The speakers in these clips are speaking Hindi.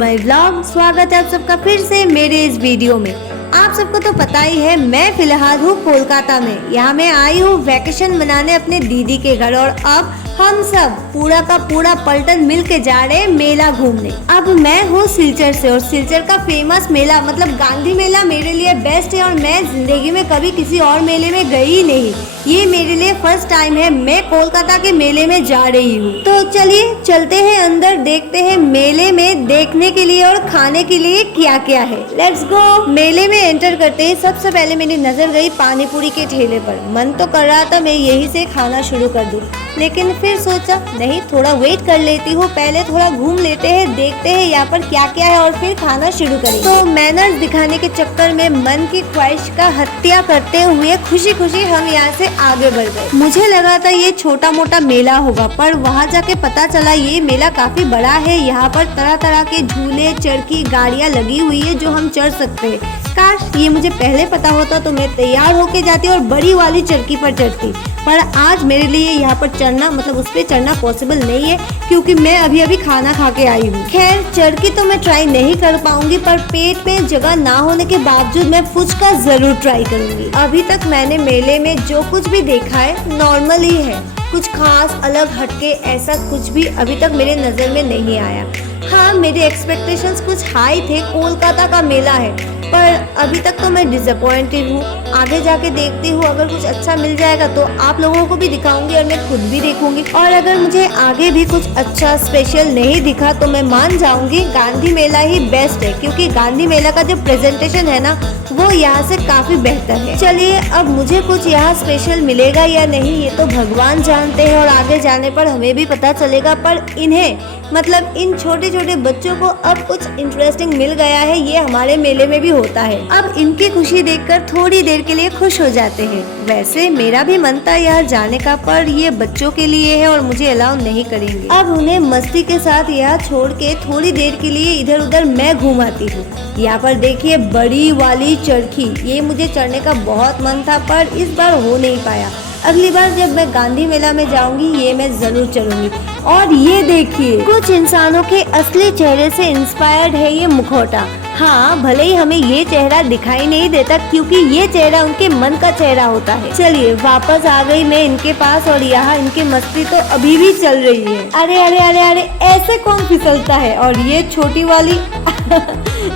My vlog. स्वागत है आप सबका फिर से मेरे इस वीडियो में। आप सबको तो पता ही है मैं फिलहाल हूँ कोलकाता में। यहाँ मैं आई हूँ वैकेशन मनाने अपने दीदी के घर और अब हम सब पूरा का पूरा पलटन मिल के जा रहे हैं मेला घूमने। अब मैं हूँ सिलचर से और सिलचर का फेमस मेला मतलब गांधी मेला मेरे लिए बेस्ट है और मैं जिंदगी में कभी किसी और मेले में गई ही नहीं। ये मेरे लिए फर्स्ट टाइम है मैं कोलकाता के मेले में जा रही हूँ। तो चलिए चलते हैं अंदर, देखते हैं मेले में देखने के लिए और खाने के लिए क्या क्या है। Let's go. मेले में एंटर करते ही सबसे पहले मेरी नजर गई पानी पूरी के ठेले पर। मन तो कर रहा था मैं यही से खाना शुरू कर दूं, लेकिन फिर सोचा नहीं, थोड़ा वेट कर लेती हूँ, पहले थोड़ा घूम लेते हैं, देखते हैं यहाँ पर क्या क्या है और फिर खाना शुरू करेंगे। तो मैनर्स दिखाने के चक्कर में मन की ख्वाहिश का हत्या करते हुए खुशी खुशी हम यहाँ से आगे बढ़ गए। मुझे लगा था ये छोटा मोटा मेला होगा, पर वहाँ जाके पता चला ये मेला काफी बड़ा है। यहाँ पर तरह तरह के झूले, चरखी, गाड़ियाँ लगी हुई है जो हम चढ़ सकते हैं। काश ये मुझे पहले पता होता तो मैं तैयार होके जाती और बड़ी वाली चरखी पर चढ़ती, पर आज मेरे लिए यहाँ पर चढ़ना मतलब उस पर चढ़ना पॉसिबल नहीं है क्योंकि मैं अभी अभी खाना खा के आई हूँ। खैर चरखी तो मैं ट्राई नहीं कर पाऊंगी, पर पेट में जगह ना होने के बावजूद मैं फुचका जरूर ट्राई करूंगी। अभी तक मैंने मेले में जो कुछ भी देखा है नॉर्मल ही है, कुछ खास अलग हटके ऐसा कुछ भी अभी तक मेरे नजर में नहीं आया। हाँ मेरे एक्सपेक्टेशंस कुछ हाई थे, कोलकाता का मेला है, पर अभी तक तो मैं डिसअपॉइंटेड हूँ। आगे जाके देखती हूँ, अगर कुछ अच्छा मिल जाएगा तो आप लोगों को भी दिखाऊंगी और मैं खुद भी देखूंगी। और अगर मुझे आगे भी कुछ अच्छा स्पेशल नहीं दिखा तो मैं मान जाऊंगी गांधी मेला ही बेस्ट है, क्योंकि गांधी मेला का जो प्रेजेंटेशन है ना वो यहाँ से काफी बेहतर है। चलिए अब मुझे कुछ यहाँ स्पेशल मिलेगा या नहीं ये तो भगवान जानते हैं और आगे जाने पर हमें भी पता चलेगा, पर इन्हें मतलब इन छोटे छोटे बच्चों को अब कुछ इंटरेस्टिंग मिल गया है, ये हमारे मेले में भी होता है। अब इनकी खुशी देखकर थोड़ी देर के लिए खुश हो जाते हैं। वैसे मेरा भी मन था यहाँ जाने का, पर ये बच्चों के लिए है और मुझे अलाउ नहीं करेंगे। अब उन्हें मस्ती के साथ यहाँ छोड़ के थोड़ी देर के लिए इधर उधर मैं घुमाती हूँ। यहाँ पर देखिए बड़ी वाली चरखी, ये मुझे चढ़ने का बहुत मन था पर इस बार हो नहीं पाया। अगली बार जब मैं गांधी मेला में जाऊंगी ये मैं जरूर चढ़ूंगी। और ये देखिए कुछ इंसानों के असली चेहरे से इंस्पायर्ड है ये मुखौटा। हाँ भले ही हमें ये चेहरा दिखाई नहीं देता क्योंकि ये चेहरा उनके मन का चेहरा होता है। चलिए वापस आ गई मैं इनके पास और यहाँ इनकी मस्ती तो अभी भी चल रही है। अरे अरे अरे अरे ऐसे कौन फिसलता है। और ये छोटी वाली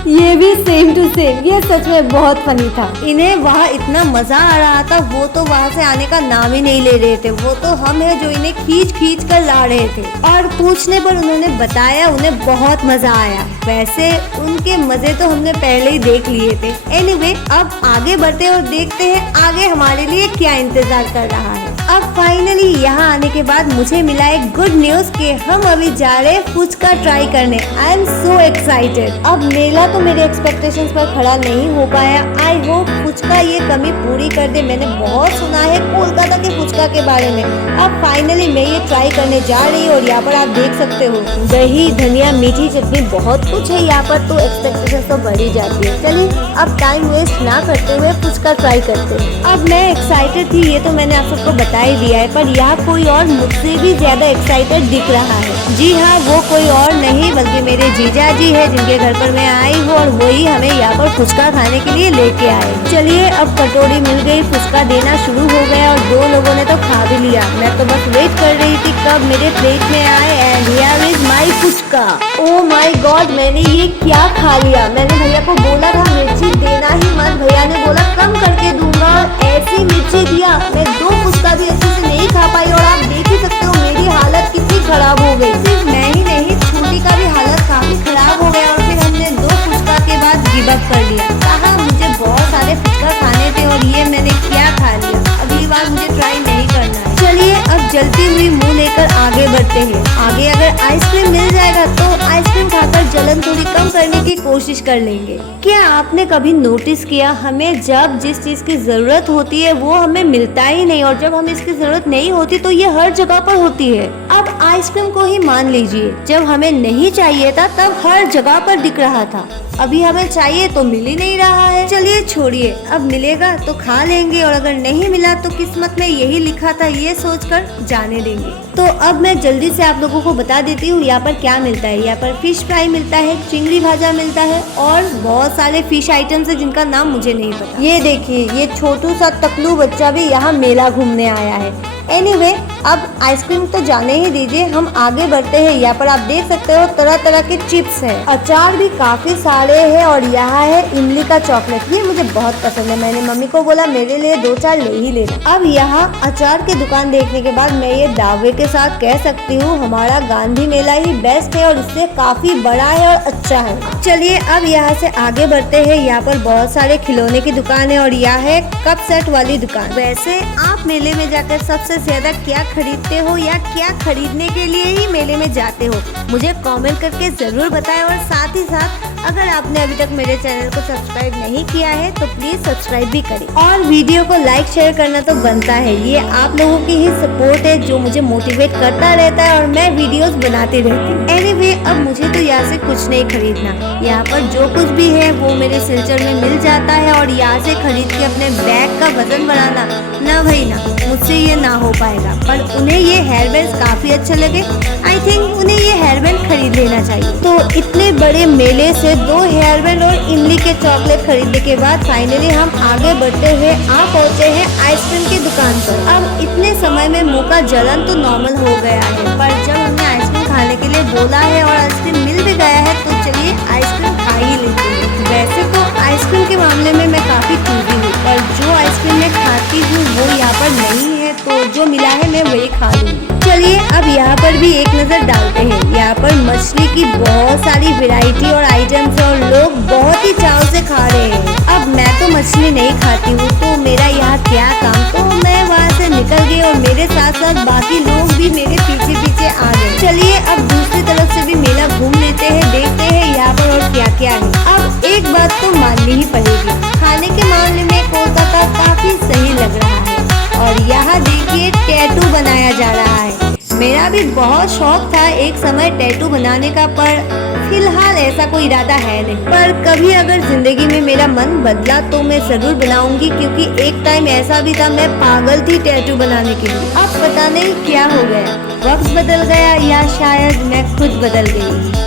ये भी सेम टू सेम, ये सच में बहुत फनी था। इन्हें वहाँ इतना मजा आ रहा था, वो तो वहाँ से आने का नाम ही नहीं ले रहे थे। वो तो हम है जो इन्हें खींच खींच कर ला रहे थे और पूछने पर उन्होंने बताया उन्हें बहुत मजा आया। वैसे उनके मजे तो हमने पहले ही देख लिए थे। एनीवे अब आगे बढ़ते और देखते हैं आगे हमारे लिए क्या इंतजार कर रहा है। अब फाइनली यहाँ आने के बाद मुझे मिला एक गुड न्यूज कि हम अभी जा रहे हैं फुचका ट्राई करने। I am so excited. अब मेला तो मेरे एक्सपेक्टेशंस पर खड़ा नहीं हो पाया। आई होप फुचका ये कमी पूरी कर दे। मैंने बहुत सुना है कोलकाता के फुचका के बारे में। अब फाइनली मैं ये ट्राई करने जा रही हूँ और यहाँ पर आप देख सकते हो दही, धनिया, मीठी चटनी, बहुत कुछ है यहाँ पर, तो एक्सपेक्टेशन तो बढ़ ही जाती है। चलिए अब टाइम वेस्ट ना करते हुए फुचका ट्राई करते हैं। अब मैं एक्साइटेड थी ये तो मैंने आप सबको बता ही दिया है, पर यहाँ कोई और मुझसे भी ज्यादा एक्साइटेड दिख रहा है। जी हाँ वो कोई और नहीं बल्कि मेरे जीजा जी है जिनके घर पर मैं आई हूँ और वही हमें यहाँ पर फुचका खाने के लिए लेके आए। चलिए अब कटोरी मिल गई, फुचका देना शुरू हो गया और दो लोगों ने तो खा भी लिया। मैं तो बस वेट कर रही थी कब मेरे प्लेट में आए। And here is my phuchka. Oh my God मैंने ये क्या खा लिया। मैंने भैया को बोला था मिर्ची देना ही मत, भैया ने बोला कम करके दूंगा और ऐसी मिर्ची दिया। मैं दो फुचका भी अच्छे से नहीं खा पाई और आप देख ही सकते हो मेरी हालत कितनी खराब हो गई। सिर्फ मैं ही नहीं छोटी का भी हालत काफी खराब हो गया और फिर हमने दो फुचका के बाद गिव अप कर लिया। कहा मुझे बहुत सारे फुचका खाने थे और ये मैंने क्या खा लिया, अगली बार मुझे ट्राई नहीं करना है। चलिए अब जलती हुई मुंह लेकर आगे बढ़ते हैं। आगे अगर आइसक्रीम मिल जाएगा तो आइसक्रीम खाकर जलन थोड़ी कम करने की कोशिश कर लेंगे। क्या आपने कभी नोटिस किया हमें जब जिस चीज की जरूरत होती है वो हमें मिलता ही नहीं और जब हमें इसकी जरूरत नहीं होती तो ये हर जगह पर होती है। अब आइसक्रीम को ही मान लीजिए, जब हमें नहीं चाहिए था तब हर जगह पर दिख रहा था, अभी हमें चाहिए तो मिल ही नहीं रहा है। चलिए छोड़िए, अब मिलेगा तो खा लेंगे और अगर नहीं मिला तो किस्मत में यही लिखा था ये सोचकर जाने देंगे। तो अब मैं जल्दी से आप लोगों को बता देती हूँ यहाँ पर क्या मिलता है। यहाँ पर फिश फ्राई मिलता है, चिंगड़ी भाजा मिलता है और बहुत सारे फिश आइटम्स है जिनका नाम मुझे नहीं पता। ये देखिए, ये छोटू सा टकलू बच्चा भी यहाँ मेला घूमने आया है। एनीवे, अब आइसक्रीम तो जाने ही दीजिए, हम आगे बढ़ते हैं। यहाँ पर आप देख सकते हो तरह तरह के चिप्स है, अचार भी काफी सारे हैं और यहाँ है इमली का चॉकलेट। ये मुझे बहुत पसंद है। मैंने मम्मी को बोला मेरे लिए 2-4 ले ही लेना। अब यहाँ अचार की दुकान देखने के बाद मैं ये दावे के साथ कह सकती हूँ हमारा गांधी मेला ही बेस्ट है और इससे काफी बड़ा है और अच्छा है। चलिए अब यहाँ से आगे बढ़ते हैं। यहाँ पर बहुत सारे खिलौने की दुकान है और यहाँ है कप सेट वाली दुकान। वैसे आप मेले में जाकर सबसे ज्यादा क्या खरीदते हो या क्या खरीदने के लिए ही मेले में जाते हो, मुझे कमेंट करके जरूर बताएं। और साथ ही साथ अगर आपने अभी तक मेरे चैनल को सब्सक्राइब नहीं किया है तो प्लीज सब्सक्राइब भी करें और वीडियो को लाइक शेयर करना तो बनता है। ये आप लोगों की ही सपोर्ट है जो मुझे मोटिवेट करता रहता है और मैं वीडियोस बनाती रहती हूँ। एनीवे, अब मुझे तो यहाँ से कुछ नहीं खरीदना। यहाँ पर जो कुछ भी है वो मेरे सिलचर में मिल जाता है और यहाँ से खरीद के अपने बैग का वजन बढ़ाना ना भाई ना, मुझसे ये ना हो पाएगा। पर उन्हें ये हेयर बैंड काफी अच्छे लगे। आई थिंक उन्हें ये हेयर बैंड खरीद लेना चाहिए। तो इतने बड़े मेले से 2 हेयर बैंड और इमली के चॉकलेट खरीदने के बाद फाइनली हम आगे बढ़ते हुए आ पहुँचे हैं आइसक्रीम की दुकान पर। अब इतने समय में मुँह का जलन तो नॉर्मल हो गया है, पर जब हमने आइसक्रीम खाने के लिए बोला है और आइसक्रीम मिल भी गया है तो चलिए आइसक्रीम खा ही लेते हैं। वैसे तो आइसक्रीम के मामले में मैं काफी चूजी हूँ, पर जो आइसक्रीम मैं खाती हूँ वो यहाँ पर नहीं है, तो जो मिला है मैं वही खा लूँगी। चलिए अब यहाँ पर भी एक नजर डालते हैं। यहाँ पर मछली की बहुत सारी वैरायटी और आइटम्स है और लोग बहुत ही चाव से खा रहे हैं। अब मैं तो मछली नहीं खाती हूँ तो मेरा यहाँ क्या काम, तो मैं वहाँ से निकल गई और मेरे साथ साथ बाकी लोग भी मेरे पीछे पीछे आ गए। चलिए अब दूसरी तरफ से भी मेला घूम लेते हैं, देखते हैं यहाँ पर और क्या क्या है। अब एक बात तो माननी ही पड़ेगी, खाने के मामले में कोलकाता काफी सही लग रहा है। और यहाँ देखिए टैटू बनाया जा रहा है। मेरा भी बहुत शौक था एक समय टैटू बनाने का, पर फिलहाल ऐसा कोई इरादा है नहीं। पर कभी अगर जिंदगी में मेरा मन बदला तो मैं जरूर बनाऊंगी, क्योंकि एक टाइम ऐसा भी था मैं पागल थी टैटू बनाने के लिए। अब पता नहीं क्या हो गया, वक्त बदल गया या शायद मैं खुद बदल गई।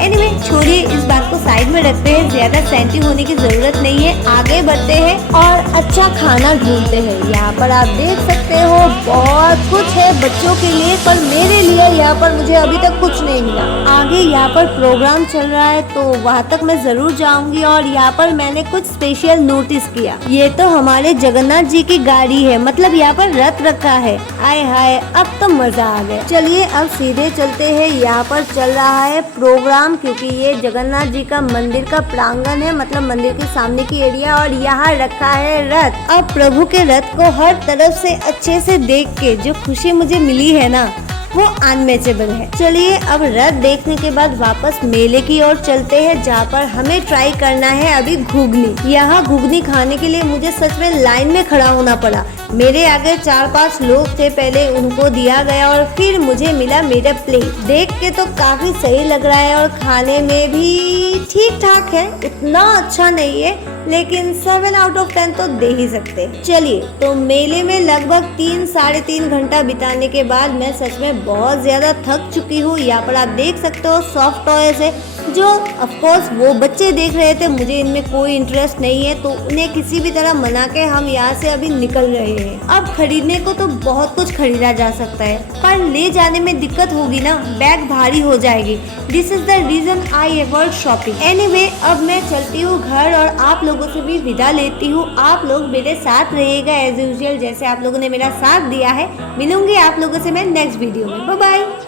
एनीवे, छोड़िए इस बात को साइड में रखते हैं, ज्यादा सेंटी होने की जरूरत नहीं है। आगे बढ़ते हैं और अच्छा खाना ढूंढते हैं। यहाँ पर आप देख सकते हो बहुत कुछ है बच्चों के लिए, पर मेरे लिए यहाँ पर मुझे अभी तक कुछ नहीं मिला। आगे यहाँ पर प्रोग्राम चल रहा है तो वहाँ तक मैं जरूर जाऊंगी। और यहाँ पर मैंने कुछ स्पेशल नोटिस किया, ये तो हमारे जगन्नाथ जी की गाड़ी है, मतलब यहाँ पर रथ रखा है। आय हाय, अब तो मजा आ गया। चलिए अब सीधे चलते हैं। यहाँ पर चल रहा है प्रोग्राम, क्योंकि ये जगन्नाथ जी का मंदिर का प्रांगण है, मतलब मंदिर के सामने की एरिया, और यहाँ रखा है रथ। अब प्रभु के रथ को हर तरफ से अच्छे से देख के जो खुशी मुझे मिली है ना, वो अनमैचेबल है। चलिए अब रथ देखने के बाद वापस मेले की ओर चलते हैं, जहाँ पर हमें ट्राई करना है अभी घुगनी। यहाँ घुगनी खाने के लिए मुझे सच में लाइन में खड़ा होना पड़ा। मेरे आगे 4-5 लोग थे, पहले उनको दिया गया और फिर मुझे मिला मेरा प्लेट। देख के तो काफी सही लग रहा है और खाने में भी ठीक ठाक है, उतना अच्छा नहीं है, लेकिन 7 आउट ऑफ 10 तो दे ही सकते हैं। चलिए, तो मेले में लगभग 3-3.5 घंटा बिताने के बाद मैं सच में बहुत ज्यादा थक चुकी हूँ। यहाँ पर आप देख सकते हो सॉफ्ट टॉयज है, जो ऑफ कोर्स वो बच्चे देख रहे थे, मुझे इनमें कोई इंटरेस्ट नहीं है, तो उन्हें किसी भी तरह मना के हम यहाँ से अभी निकल रहे हैं। अब खरीदने को तो बहुत कुछ खरीदा जा सकता है, पर ले जाने में दिक्कत होगी ना, बैग भारी हो जाएगी। This is the reason I avoid shopping. Anyway, अब मैं चलती हूँ घर और आप लोगों से भी विदा लेती हूँ। आप लोग मेरे साथ रहिएगा एज यूजुअल, जैसे आप लोगों ने मेरा साथ दिया है। मिलूंगी आप लोगों से मैं नेक्स्ट वीडियो में। Bye bye.